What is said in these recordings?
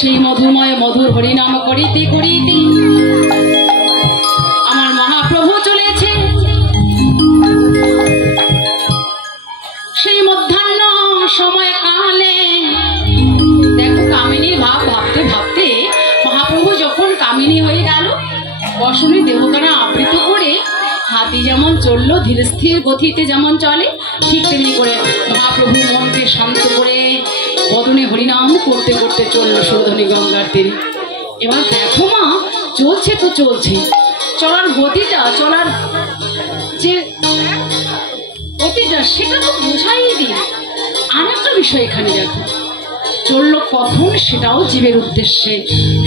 সেই মধুময় মধুর হরিনাম করিতে করিতে আমার মহাপ্রভু চলেছে সেই মধ্যাহ্ন সময় কালে। দেখো কামিনী ভাব ভাবতে ভাবতে মহাপ্রভু যখন কামিনী হয়ে গেল, বসনে দেহখানা আবৃত করে হাতি যেমন চললো ধীরে স্থির গতিতে যেমন চলে, ঠিক তেমনি করে মহাপ্রভু মনকে শান্ত করে বদনে হরিনাম করতে করতে চললো সুরধনী গঙ্গার তীরে। এবার দেখো মা, চলছে তো চলছে, চলার গতিটা, চলার যে গতিটা সেটা তো বোঝাই দিই। আর একটা বিষয় এখানে দেখো, চললো কখন সেটাও জীবের উদ্দেশ্যে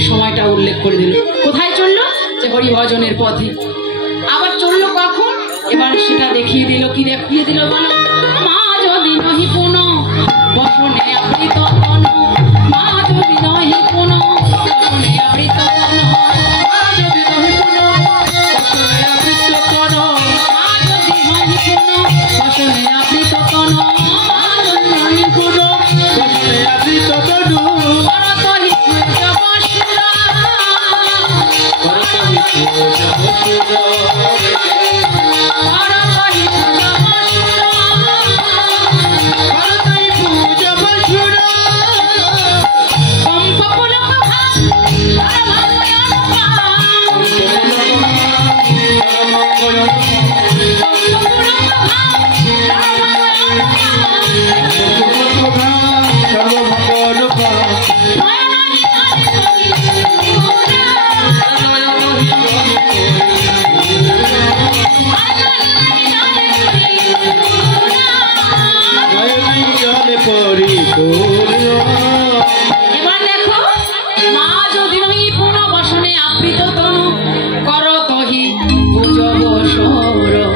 সময়টা উল্লেখ করে দিল। কোথায় চললো? যে হরিভজনের পথে। আবার চললো কখন? এবার সেটা দেখিয়ে দিল। কি দেখিয়ে দিল বলো? মা যদি নহি পুন বসনে আবৃত তন, মা যদি নহি পুন বসনে আবৃত তন, মা যদি নহি পুন বসনে আবৃত তন, মা যদি নহি পুন বসনে আবৃত তন, মা যদি নহি পুন বসনে আবৃত তন, করতহি পূজা বসুরা, করতহি পূজা বসুরা, এবার দেখো, মা যদি নহি পুন বসনে আবৃত তন, করতহি পূজা বসুরা।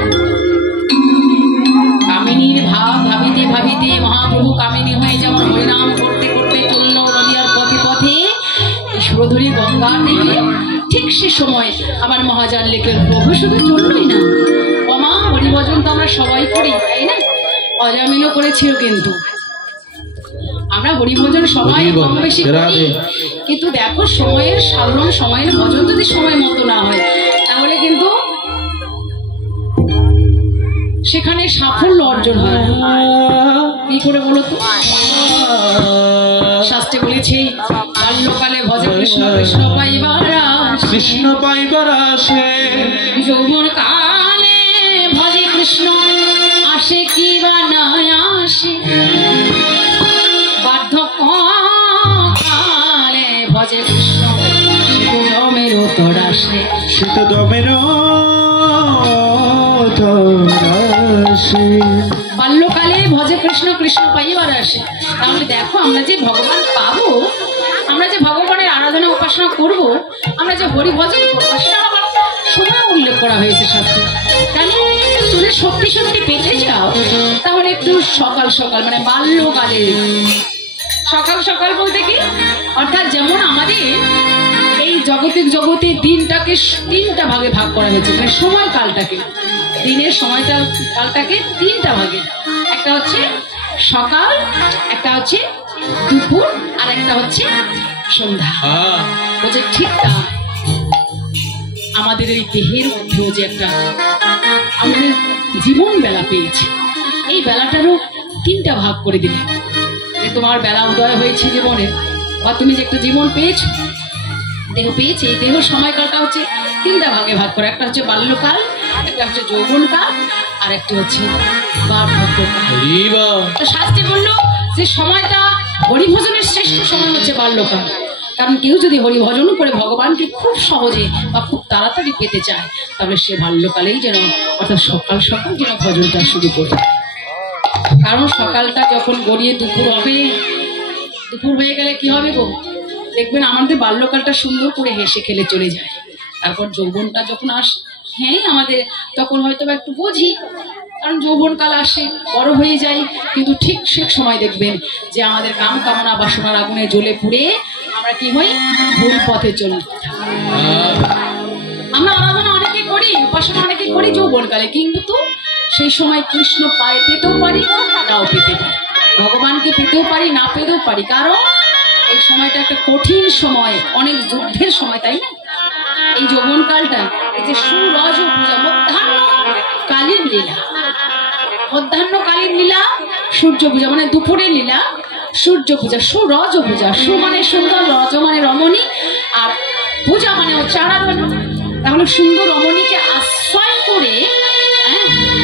কামিনীর ভাব ভাবিতে ভাবিতে মহাপ্রভু কামিনী হয়ে যেমন হরিনাম করতে করতে চলল নদিয়ার পথে পথে সুরধনী গঙ্গার দিকে। ঠিক সে সময় আমার মহাজান লেখেন, প্রভু শুধু চললই না, অমা হরিভজন তো আমরা সবাই করি, তাই না? অজামিলও করেছিল, কিন্তু আমরা হরিভজন সবাই কম বেশি করি। কিন্তু দেখো, সময়ের সাধারণ সময়ের ভজন যদি সময় মতো না হয়, তাহলে কিন্তু সেখানে সাফল্য অর্জন হয় না। কি করে বলো তো? শাস্ত্রে বলেছে, বাল্যকালে ভজে কৃষ্ণ কৃষ্ণ পাইবার আশে, কৃষ্ণ পাইবার আশে, যৌবন কালে ভজে কৃষ্ণ আসে কি বা না আসে, বার্ধক্য কালে ভজে কৃষ্ণ শীতদমের তরাসে, শীতদমের তরাসে। বাল্যকালে ভজে কৃষ্ণ কৃষ্ণ পাইবার আসে। তাহলে দেখো, আমরা যে ভগবান পাবো, আমরা যে ভগবানের আরাধনা উপাসনা করব, আমরা যে হরিভজন করবো, সেটা আবার সময় উল্লেখ করা হয়েছে শাস্ত্রে। কেন? তুমি সত্যি সত্যি পেতে চাও, তাহলে একটু সকাল সকাল, মানে বাল্যকালে। সকাল সকাল বলতে কি? অর্থাৎ যেমন আমাদের এই জগতে দিনটাকে তিনটা ভাগে ভাগ করা হয়েছে, মানে সময় কালটাকে, দিনের সময়টা কালটাকে তিনটা ভাগে। একটা হচ্ছে সকাল, একটা হচ্ছে দুপুর, আর একটা হচ্ছে সন্ধ্যা। বলছে ঠিক তা আমাদের এই দেহের মধ্যেও যে একটা আমাদের জীবন বেলা পেয়েছি, এই বেলাটারও তিনটা ভাগ করে দিলে, তোমার বেলা উদয় হয়েছে জীবনে, বা তুমি যে একটা জীবন পেয়েছো, দেহ পেয়েছে, এই দেহ সময়কালটা হচ্ছে তিনটা ভাগে ভাগ করে। একটা হচ্ছে বাল্যকাল, একটা হচ্ছে যৌবনকাল, আর একটা হচ্ছে বার্ধক্যকাল। তো শাস্ত্রে বললো যে সময়টা হরিভজনের শ্রেষ্ঠ সময় হচ্ছে বাল্যকাল। কারণ কেউ যদি হরিভজন করে ভগবানকে খুব সহজে বা খুব তাড়াতাড়ি পেতে চায়, তাহলে সে বাল্যকালেই যেন, অর্থাৎ সকাল সকাল যেন ভজনটা শুরু করে। কারণ সকালটা যখন গড়িয়ে দুপুর হবে, দুপুর হয়ে গেলে কি হবে গো? দেখবেন আমাদের বাল্যকালটা সুন্দর করে হেসে খেলে চলে যায়। তারপর যৌবনটা যখন আসে, হ্যাঁ আমাদের তখন হয়তো বা একটু বুঝি, কারণ যৌবনকাল আসে, বড় হয়ে যায়, কিন্তু ঠিক সে সময় দেখবেন যে আমাদের কাম কামনা বাসনার আগুনে জ্বলে পুড়ে আমরা কি হই? ভুল পথে চলি। আমরা আরাধনা অনেকে করি, উপাসনা অনেকে করি যৌবনকালে, কিন্তু সেই সময় কৃষ্ণ পেতেও পারি, নাও পেতে পারি, ভগবানকে পেতেও পারি, না পেতেও পারি। কারণ এই সময়টা একটা কঠিন সময়, অনেক যুদ্ধের সময়, তাই না? এই যৌবনকালটা, এই যে সুরজ পূজা, মধ্যাহ্ন কালীর লীলা, মধ্যাহ্ন কালীর লীলা, সূর্য পূজা মানে দুপুরের লীলা, সূর্য পূজা, সুরজ পূজা। সু মানে সুন্দর, রজ মানে রমণী, আর পূজা মানে হচ্ছে আরাধনা। তাহলে সুন্দর রমণীকে আশ্রয় করে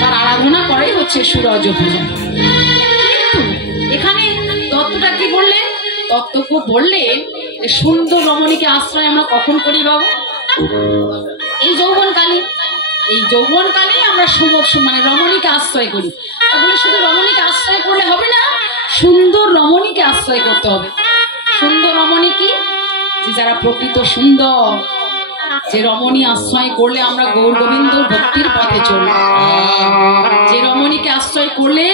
তার আরাধনা করাই হচ্ছে সুরজ পূজা। কিন্তু এখানে তত্ত্বটা কি বললেন? তত্ত্বকে বললেন যে সুন্দর রমণীকে আশ্রয় আমরা কখন করি বাবু? এই যৌবনকালে। এই যৌবনকালে আমরা মানে রমণীকে আশ্রয় করি। তাহলে শুধু রমণীকে আশ্রয় করলে হবে না, সুন্দর রমণীকে আশ্রয় করতে হবে। সুন্দর রমণী কি? যে যারা প্রকৃত সুন্দর, যে রমণী আশ্রয় করলে আমরা গৌর গোবিন্দ ভক্তির পথে চলব, যে রমণীকে আশ্রয় করলে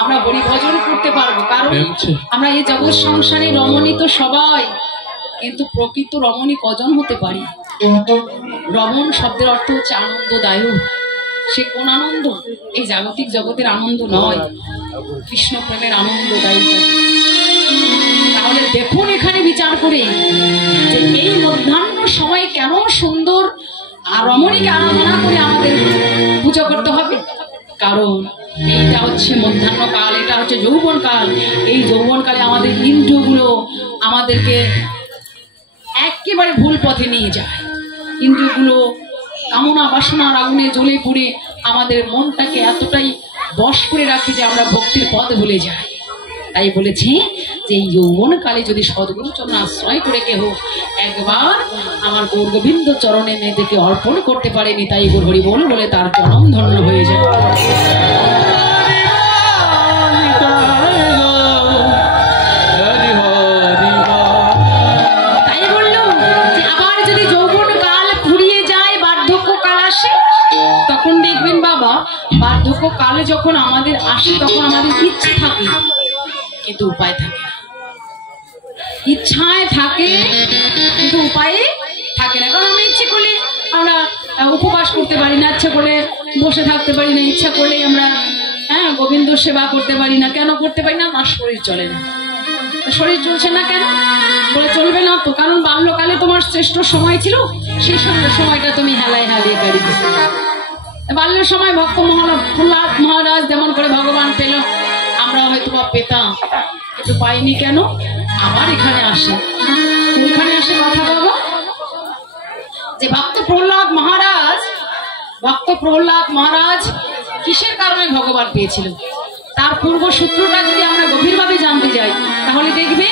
আমরা হরিভজন করতে পারবো। কারণ আমরা এই জগৎ সংসারে রমণী তো সবাই, কিন্তু প্রকৃত রমণী কজন হতে পারি? রমণ শব্দের অর্থ হচ্ছে আনন্দদায়ক। সে কোন আনন্দ? এই জাগতিক জগতের আনন্দ নয়, কৃষ্ণ প্রেমের আনন্দদায়ক। তাহলে দেখুন এখানে বিচার করে যে এই মধ্যাহ্ন সময় কেন সুন্দর আর রমণীকে আরাধনা করে আমাদের পূজা করতে হবে? কারণ এইটা হচ্ছে মধ্যাহ্ন কাল, এটা হচ্ছে যৌবন কাল। এই যৌবন কালে আমাদের ইন্দ্রিয়গুলো আমাদেরকে একেবারে ভুল পথে নিয়ে যায়। ইন্দ্রিয়গুলো কামনা বাসনার আগুনে জ্বলে পুড়ে আমাদের মনটাকে এতটাই বশ করে রাখে যে আমরা ভক্তির পথ ভুলে যাই। তাই বলেছে যে এই যৌবন কালে যদি সদ্গুরু চরণ আশ্রয় করে কেহ একবার আমার গৌর গোবিন্দ চরণে মেয়েদেরকে অর্পণ করতে পারেনি, তাই গৌর হরি বল বলে তার জনম ধন্য হয়ে যায়। তাই বললো যে আবার যদি যৌবন কাল ফুরিয়ে যায়, বার্ধক্য কাল আসে, তখন দেখবেন বাবা, বার্ধক্য কালে যখন আমাদের আসে তখন আমাদের ইচ্ছে থাকে কিন্তু উপায় থাকে না। ইচ্ছায় থাকে কিন্তু উপায়ে থাকে না। কারণ আমরা ইচ্ছে করলে আমরা উপবাস করতে পারি না, ইচ্ছা করলে বসে থাকতে পারি না, ইচ্ছা করলে আমরা গোবিন্দ সেবা করতে পারি না। কেন করতে পারি না? আমার শরীর চলে না। শরীর চলছে না কেন? বলে চলবে না তো, কারণ বাল্যকালে তোমার শ্রেষ্ঠ সময় ছিল, সেই সময়টা তুমি হেলায় হারিয়ে গাড়ি দিতে। বাল্যের সময় ভক্ত প্রহ্লাদ মহারাজ যেমন করে ভগবান পেল, আমরা হয়তো বা পেতাম, কিন্তু পাইনি। কেন? আবার এখানে আসে। কোনখানে আসে কথা বাবা? যে ভক্ত প্রহ্লাদ মহারাজ কিসের কারণে ভগবান পেয়েছিল, তার পূর্ব সূত্রটা যদি আমরা গভীরভাবে জানতে যাই, তাহলে দেখবে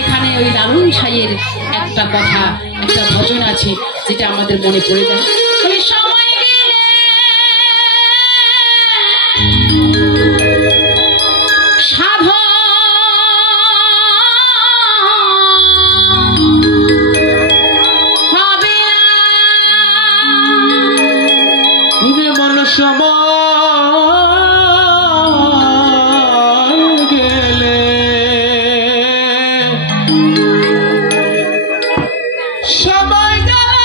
এখানে ওই লালন সাইয়ের একটা কথা, একটা ভজন আছে যেটা আমাদের মনে পড়ে যায়। সময় গেলে সাধন হবে মন সময় গেলে সময় গেলে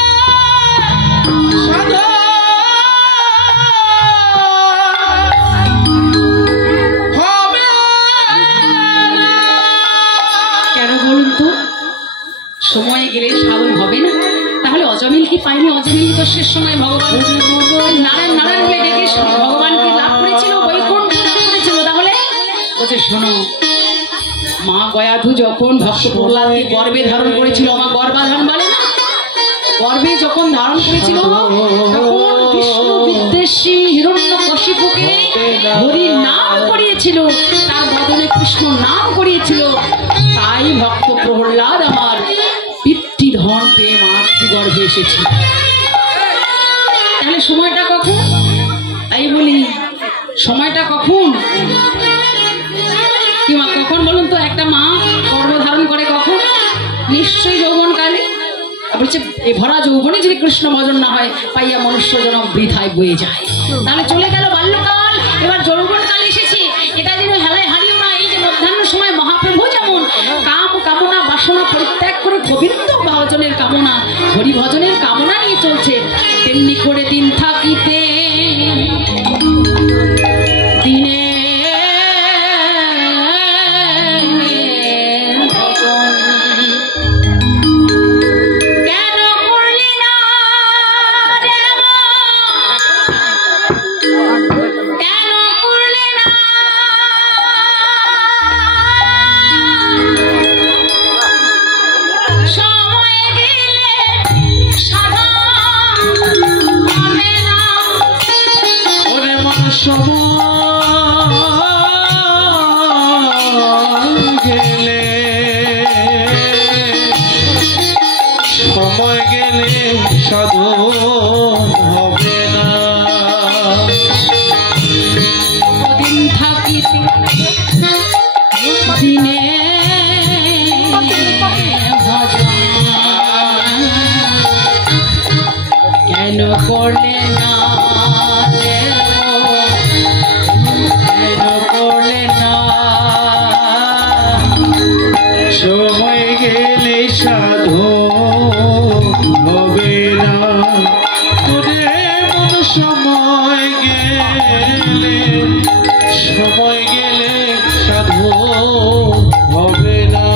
সাধন হবে। কেন বলুন তো? সময় গেলে সাধন হবে না? তাহলে অজমিল কি পাইনি? অজমিল তো শেষ সময় ভগবান নারায়ণ বলে ডেকে ভগবানকে লাভ করেছিল, বৈকুণ্ঠ লাভ করেছিল। তাহলে বলছে শোনো, মা গয়াধু যখন ভক্ত প্রহ্লাদকে গর্ভে ধারণ করেছিল, মা গর্ভাধারণ বলে না, গর্ভে যখন ধারণ করেছিল তখন বিষ্ণু বিদ্বেষী হিরণ্যকশিপুকে হরি নাম করিয়েছিল, তার বদলে কৃষ্ণ নাম করিয়েছিল। তাই ভক্ত প্রহ্লাদ আমার পিতৃ ধন পেয়ে মাতৃগর্ভে এসেছে। তাহলে সময়টা কখন? তাই বলি সময়টা কখন? কি মা কখন বলুন তো? একটা মা গর্ভধারণ করে কখন? নিশ্চয়ই যৌবনকালে। বলছে এ ভরা যৌবনে যদি কৃষ্ণ ভজন না হয়, পাইয়া মনুষ্য জনম বৃথায় বয়ে যায়। তাহলে চলে গেল বাল্যকাল, এবার যৌবনকাল এসেছে। এটা যেন হেলায় হারিও না। এই যে মধ্যাহ্ন সময় মহাপ্রভু যেমন কামনা বাসনা পরিত্যাগ করে গোবিন্দ ভজনের কামনা, হরি ভজনের কামনা নিয়ে চলছে, তেমনি করে দিন থাকিতে দিনে ভজন গেলে সময় গেলে সাধন হবে না। কদিন থাকিতে দিনে ভজন কেন করলে না, কেন করলে না। সময় গেলে সাধন হবে না। ওরে মন সময় গেলে সাধন হবে না।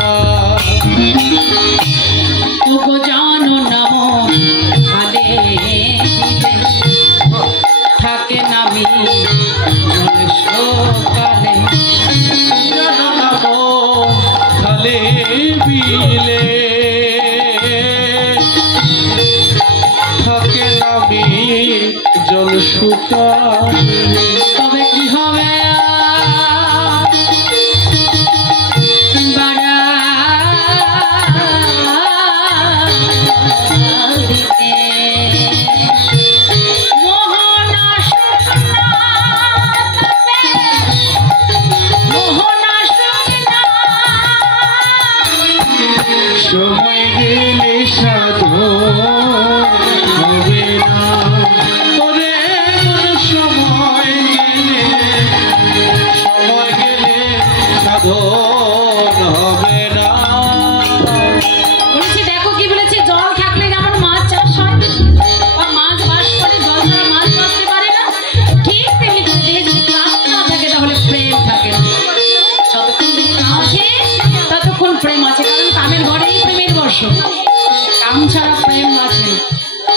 তোগো জানো নাম খালে থাকে নামি সকালে খালে বিলে থাকে নামি জল শুকালে। তবে কি হবে সময় গেলে সাধন হবে না। ওরে মন সময় গেলে সাধন হবে না। বলেছি দেখো কি বলেছে, জল থাকলে যেমন মাছ চাষ হয় বা মাছ বাস করে, জল ছাড়া মাছ বাঁচতে পারে না, ঠিক তেমনি যদি কাম না থাকে তাহলে প্রেম থাকে না। যতক্ষণ যদি কাম আছে ততক্ষণ প্রেম আছে, কারণ কামের ঘরেই প্রেমের বর্ষ, কাম ছাড়া প্রেম আছে না।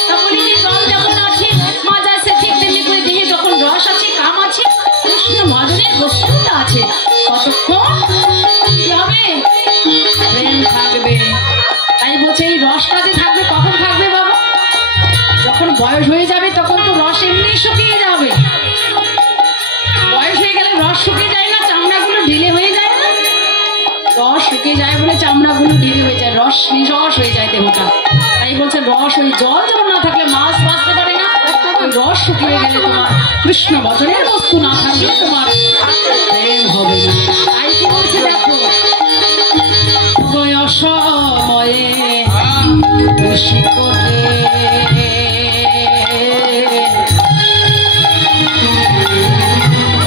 তা বলি যে জল যেমন আছে মাছ আছে, ঠিক তেমনি করে দেহে যখন রস আছে কাম আছে, কৃষ্ণ ভজনের বস্তুটা আছে, ততক্ষণ কি হবে, প্রেম থাকবে। তাই বলছে এই রসটা যে থাকবে কখন থাকবে বাবা, যখন বয়স হয়ে যাবে তখন তো রস এমনি শুকিয়ে যাবে। বয়স হয়ে গেলে রস শুকিয়ে যায় না, চামড়াগুলো ঢিলে হয়ে যায় না, রস শুকিয়ে যায় বলে চামড়াগুলো ঢিলে হয়ে যায়, রস নিরস হয়ে যায় দেহটা। তাই বলছে রস, ওই জল যখন না থাকলে মাছ বাঁচতে পারে না, ওই রস শুকিয়ে গেলে তোমার কৃষ্ণ ভজনের বস্তু না থাকলে তোমার প্রেম হবে না। তাই কি বলছে দেখো, অসময়ে খুশি করে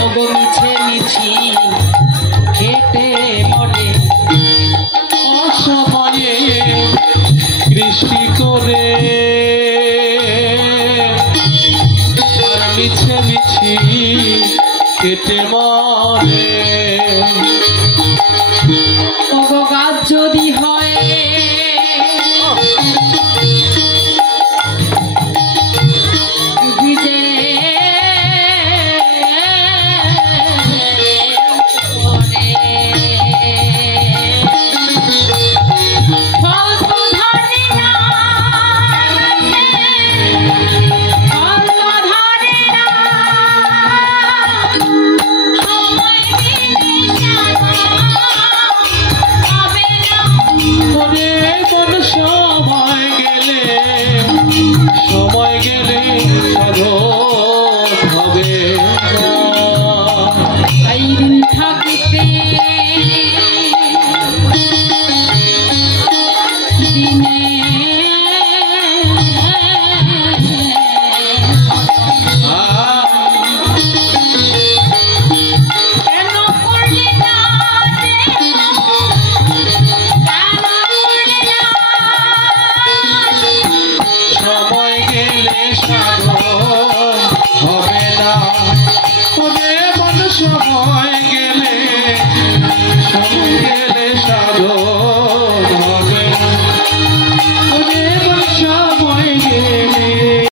ওগো মিছে মিছি খেতে মরে, অসময়ে কৃষ্টি করে আর মিছে মিছি কেটে মরে। ওগো গাছ যদি হয়